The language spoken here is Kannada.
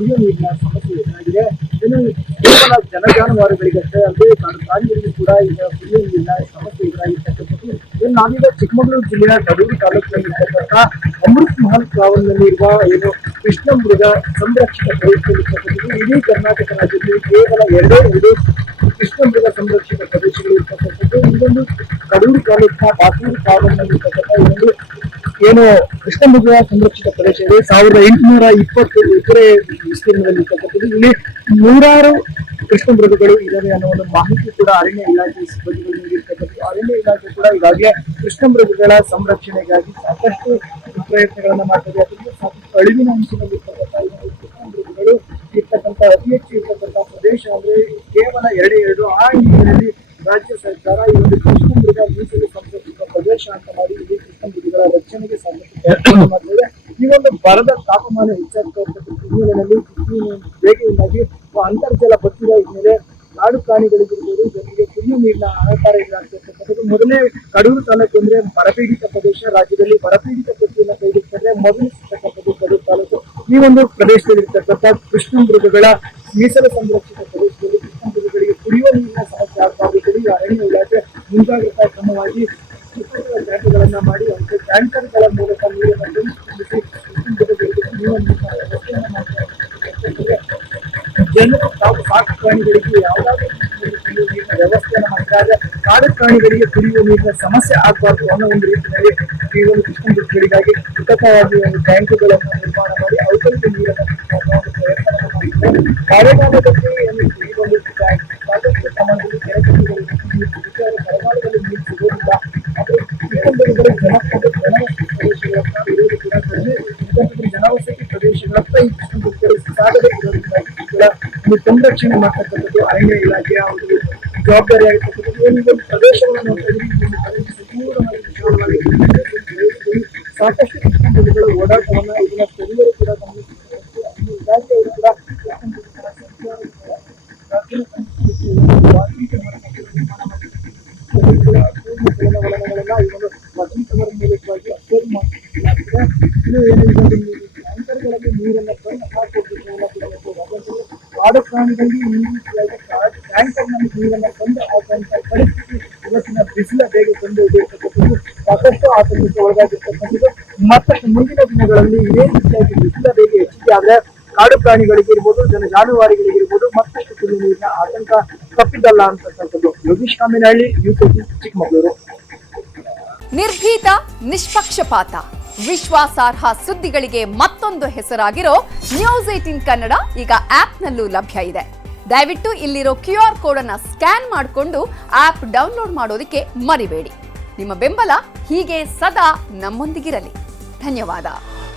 ಕುಡಿಯುವ ನೀರಿನ ಸಮಸ್ಯೆ ಎದುರಾಗಿದೆ. ಇನ್ನು ಕೇವಲ ಜಾನುವಾರುಗಳಿಗಷ್ಟೇ ಅಲ್ಲದೆ ಪ್ರಾಣಿಗಳಿಗೂ ಕೂಡ ಈಗ ಕುಡಿಯುವ ನೀರಿನ ಸಮಸ್ಯೆ ಎದುರಾಗಿರ್ತಕ್ಕಂಥದ್ದು. ಇನ್ನು ನಾವೀಗ ಚಿಕ್ಕಮಗಳೂರು ಜಿಲ್ಲೆಯ ಕಡೂರು ತಾಲೂಕಿನಲ್ಲಿರ್ತಕ್ಕಂಥ ಅಮೃತ್ ಮಹಲ್ ಕಾವಲಿನಲ್ಲಿರುವ ಏನು ಕೃಷ್ಣ ಮೃಗ ಸಂರಕ್ಷಿತ ಪ್ರದೇಶದಲ್ಲಿರ್ತಕ್ಕಂಥದ್ದು. ಇಡೀ ಕರ್ನಾಟಕ ರಾಜ್ಯದಲ್ಲಿ ಕೇವಲ ಎರಡು ಕೃಷ್ಣ ಮೃಗ ಸಂರಕ್ಷಿತ ಪ್ರದೇಶಗಳು ಇರ್ತಕ್ಕಂಥದ್ದು. ಇದೊಂದು ಕಡೂರು ತಾಲೂಕಿನ ಬಾತೂರು ಕಾವಲಿನಲ್ಲಿರ್ತಕ್ಕಂಥ ಒಂದು ಏನು ಕೃಷ್ಣ ಮೃಗ ಸಂರಕ್ಷಿತ ಪ್ರದೇಶ ಇದೆ. 1820 ಎಕರೆ ವಿಸ್ತೀರ್ಣದಲ್ಲಿ ಇರ್ತಕ್ಕಂಥದ್ದು. ಇಲ್ಲಿ 100 ಕೃಷ್ಣ ಮೃಗಗಳು ಇದಾವೆ ಅನ್ನೋ ಒಂದು ಮಾಹಿತಿ ಕೂಡ ಅರಣ್ಯ ಇಲಾಖೆ ಸಿಬ್ಬಂದಿಗಳು ನೀಡಿರ್ತಕ್ಕಂಥದ್ದು. ಅರಣ್ಯ ಇಲಾಖೆ ಕೂಡ ಈಗಾಗಲೇ ಕೃಷ್ಣ ಮೃಗಗಳ ಸಂರಕ್ಷಣೆಗಾಗಿ ಸಾಕಷ್ಟು ಪ್ರಯತ್ನಗಳನ್ನ ಮಾಡ್ತದೆ. ಅದರಿಂದ ಸಾಕಷ್ಟು ಅಳಿವಿನ ಅಂಚಿನಲ್ಲಿರ್ತಕ್ಕಂಥ ಕೃಷ್ಣ ಮೃಗಗಳು ಇರ್ತಕ್ಕಂಥ ಅತಿ ಹೆಚ್ಚು ಇರ್ತಕ್ಕಂಥ ಪ್ರದೇಶ ಅಂದ್ರೆ ಕೇವಲ ಎರಡು. ಆ ಹಿನ್ನೆಲೆಯಲ್ಲಿ ರಾಜ್ಯ ಸರ್ಕಾರ ಈ ಒಂದು ಕೃಷ್ಣ ಮೃಗ ಮೀಸಲು ಸಂರಕ್ಷಿತ ಪ್ರದೇಶ ಅಂತ ಮಾಡಿ ಇಲ್ಲಿ ಕೃಷ್ಣ ಮೃಗಗಳ ರಕ್ಷಣೆಗೆ ಸಾಕಷ್ಟು ಪ್ರಯತ್ನ ಮಾಡ್ತೇವೆ. ಈ ಒಂದು ಬರದ ತಾಪಮಾನ ಹೆಚ್ಚಾಗ್ತಾ ಇರ್ತಕ್ಕಂಥ ಹಿನ್ನೆಲೆಯಲ್ಲಿ ಬೇಗೆಯಿಂದಾಗಿ ಅಂತರ್ಜಲ ಬತ್ತಿದ ಹಿನ್ನೆಲೆ ಕಾಡು ಪ್ರಾಣಿಗಳಿಗಿರ್ಬೋದು, ಜನರಿಗೆ ಕುಡಿಯುವ ನೀರಿನ ಹಾಹಾಕಾರ ಇದಾಗ್ತಿರ್ತಕ್ಕಂಥದ್ದು. ಮೊದಲೇ ಕಡೂರು ತಾಲೂಕು ಅಂದ್ರೆ ಬರಪೀಡಿತ ಪ್ರದೇಶ. ರಾಜ್ಯದಲ್ಲಿ ಬರಪೀಡಿತ ಪಟ್ಟಿಯನ್ನು ಕೈಗೆತ್ತಿದ್ರೆ ಮೊದಲು ಸಿಗ್ತಕ್ಕಂಥದ್ದು ಕಡೂರು ತಾಲೂಕು. ಈ ಒಂದು ಪ್ರದೇಶದಲ್ಲಿರ್ತಕ್ಕಂಥ ಕೃಷ್ಣ ಮೃಗಗಳ ಮೀಸಲು ಸಂರಕ್ಷಿತ ಪ್ರದೇಶದಲ್ಲಿ ಕೃಷ್ಣ ಮೃಗಗಳಿಗೆ ಕುಡಿಯುವ ನೀರಿನ ಸಮಸ್ಯೆ ಆಗಬಾರದು. ಅರಣ್ಯ ಇಲಾಖೆ ಮುಂಜಾಗ್ರತಾ ಕ್ರಮವಾಗಿ ಟ್ಯಾಂಕ್ಗಳನ್ನ ಮಾಡಿ ಅವಕ್ಕೆ ಟ್ಯಾಂಕರ್ಗಳ ಮೂಲಕ ನೀರನ್ನು ತುಂಬಿಸಿ ಜನರು ತಾವು ಸಾಕು ಪ್ರಾಣಿಗಳಿಗೆ ಯಾವುದಾದ್ರೂ ನೀರಿನ ವ್ಯವಸ್ಥೆಯನ್ನು ಮಾಡಿದ್ರೆ ಕಾಡು ಪ್ರಾಣಿಗಳಿಗೆ ಕುಡಿಯುವ ನೀರಿನ ಸಮಸ್ಯೆ ಆಗಬಾರ್ದು ಅನ್ನೋ ಒಂದು ರೀತಿಯಲ್ಲಿ ಈ ಒಂದು ಕೃಷ್ಣ ಮೃಗಗಳಿಗಾಗಿ ಕೃತಕವಾಗಿ ಒಂದು ಟ್ಯಾಂಕ್ಗಳನ್ನು ನಿರ್ಮಾಣ ಮಾಡಿ ಅವುಗಳಿಗೆ ನೀರನ್ನು ಪ್ರಯತ್ನ ಮಾಡಿದ್ದಾರೆ. ಮಳೆಗಾಲದಲ್ಲಿ ಈ ಒಂದು ಸಾಕಷ್ಟು ಪ್ರಮಾಣದಲ್ಲಿ ಕೆರೆಕಟ್ಟೆಗಳು ಬರಗಾಲದಲ್ಲಿ ನೀರು ಸಿಗೋದಿಲ್ಲ. ಆದರೆ ಕೃಷ್ಣ ಮೃಗಗಳು ಪ್ರದೇಶಗಳತ್ತ ಇರುವುದು ಕೂಡ ಕಡಿಮೆ. ಜನವಸತಿ ಪ್ರದೇಶಗಳತ್ತ ಈ ಕೃಷ್ಣ ಮೃಗಗಳು ಸಾಗದೆ ಇರೋದ್ರಿಂದ ಒಂದು ಸಂರಕ್ಷಣೆ ಮಾಡ್ತಕ್ಕಂಥದ್ದು ಅರಣ್ಯ ಇಲಾಖೆಯ ಒಂದು ಜವಾಬ್ದಾರಿ ಆಗಿರ್ತಕ್ಕಂಥದ್ದು. ಒಂದು ಪ್ರದೇಶಗಳನ್ನು ಸಂಪೂರ್ಣವಾಗಿ ಸಾಕಷ್ಟು ಕೃಷ್ಣ ಮೃಗಗಳ ಓಡಾಟವನ್ನ ಇದನ್ನ ಸ್ಥಳೀಯರು ಕೂಡ ಗಮನಿಸಬೇಕು. ಅರಣ್ಯ ಇಲಾಖೆಯವರು ಕೂಡ ಚಲನವಲನಗಳನ್ನ ಈ ಒಂದು ವಸಂತವರ ಮೂಲಕವಾಗಿ ಅಬ್ಸರ್ವ್ ಮಾಡಲಾಗಿದೆ. ಇನ್ನು ಟ್ಯಾಂಕರ್ಗಳಲ್ಲಿ ನೀರನ್ನು ತಂದು ಹಾಕುವುದು ಕಾಡು ಪ್ರಾಣಿಗಳಿಗೆ ಈ ರೀತಿಯಾಗಿ ಟ್ಯಾಂಕರ್ನಲ್ಲಿ ನೀರನ್ನು ತಂದು ಹಾಕುವಂತ ಪರಿಸ್ಥಿತಿ ಇವತ್ತಿನ ಬಿಸಿಲ ಬೇಗ ತಂದು ಇರ್ತಕ್ಕಂಥದ್ದು ಸಾಕಷ್ಟು ಆತಂಕಕ್ಕೆ ಒಳಗಾಗಿರ್ತಕ್ಕಂಥದ್ದು. ಮತ್ತಷ್ಟು ಮುಂದಿನ ದಿನಗಳಲ್ಲಿ ಇದೇ ರೀತಿಯಾಗಿ ಬಿಸಿಲ ಬೇಗ ಹೆಚ್ಚಿಗೆ ಆದ್ರೆ ಕಾಡು ಪ್ರಾಣಿಗಳಿಗಿರ್ಬೋದು, ಜಾನುವಾರುಗಳಿಗಿರ್ಬೋದು ಮತ್ತಷ್ಟು ಕುಡಿಯುವ ನೀರಿನ ಆತಂಕ ತಪ್ಪಿದ್ದಲ್ಲ ಅಂತಕ್ಕಂಥದ್ದು. ಯೋಗೀಶ್ ಕಾಮಿನಹಳ್ಳಿ, ಯುಟಿವಿ, ಚಿಕ್ಕಮಗಳೂರು. ನಿರ್ಭೀತ, ನಿಷ್ಪಕ್ಷಪಾತ, ವಿಶ್ವಾಸಾರ್ಹ ಸುದ್ದಿಗಳಿಗೆ ಮತ್ತೊಂದು ಹೆಸರಾಗಿರೋ ನ್ಯೂಸ್18 ಕನ್ನಡ ಈಗ ಆಪ್ನಲ್ಲೂ ಲಭ್ಯ ಇದೆ. ದಯವಿಟ್ಟು ಇಲ್ಲಿರೋ QR ಕೋಡ್ ಅನ್ನ ಸ್ಕ್ಯಾನ್ ಮಾಡಿಕೊಂಡು ಆಪ್ ಡೌನ್ಲೋಡ್ ಮಾಡೋದಕ್ಕೆ ಮರಿಬೇಡಿ. ನಿಮ್ಮ ಬೆಂಬಲ ಹೀಗೆ ಸದಾ ನಮ್ಮೊಂದಿಗಿರಲಿ. ಧನ್ಯವಾದ.